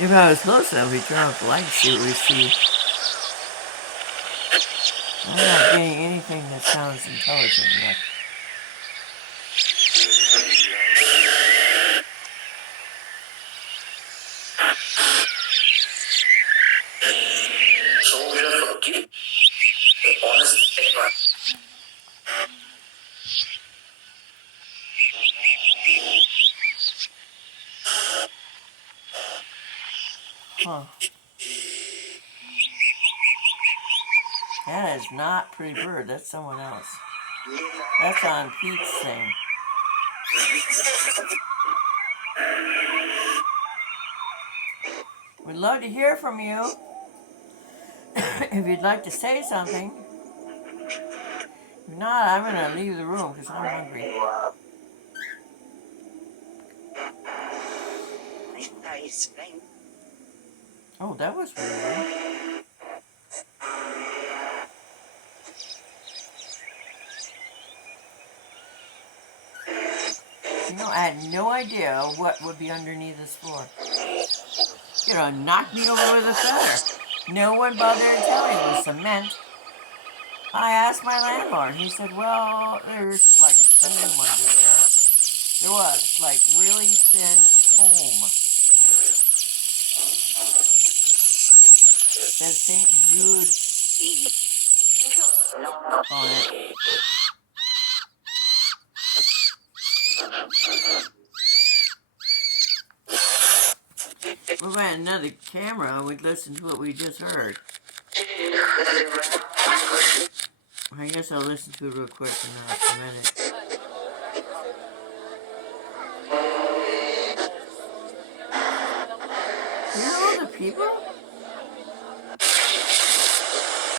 If I was close enough, we turn off the light and see what we see. I'm not getting anything that sounds intelligent enough. Soldier, forgive the honest advice. Huh. That is not Pretty Bird. That's someone else. That's on Pete's thing. We'd love to hear from you. If you'd like to say something. If not, I'm going to leave the room because I'm hungry. Oh, that was weird. You know, I had no idea what would be underneath this floor. You know, knocked me over with a feather. No one bothered to tell me it was cement. I asked my landlord. He said, well, there's like foam under there. There was like really thin foam. Said St. Jude on it. If we had another camera, we'd listen to what we just heard. I guess I'll listen to it real quick and then I'll comment it. You know the people?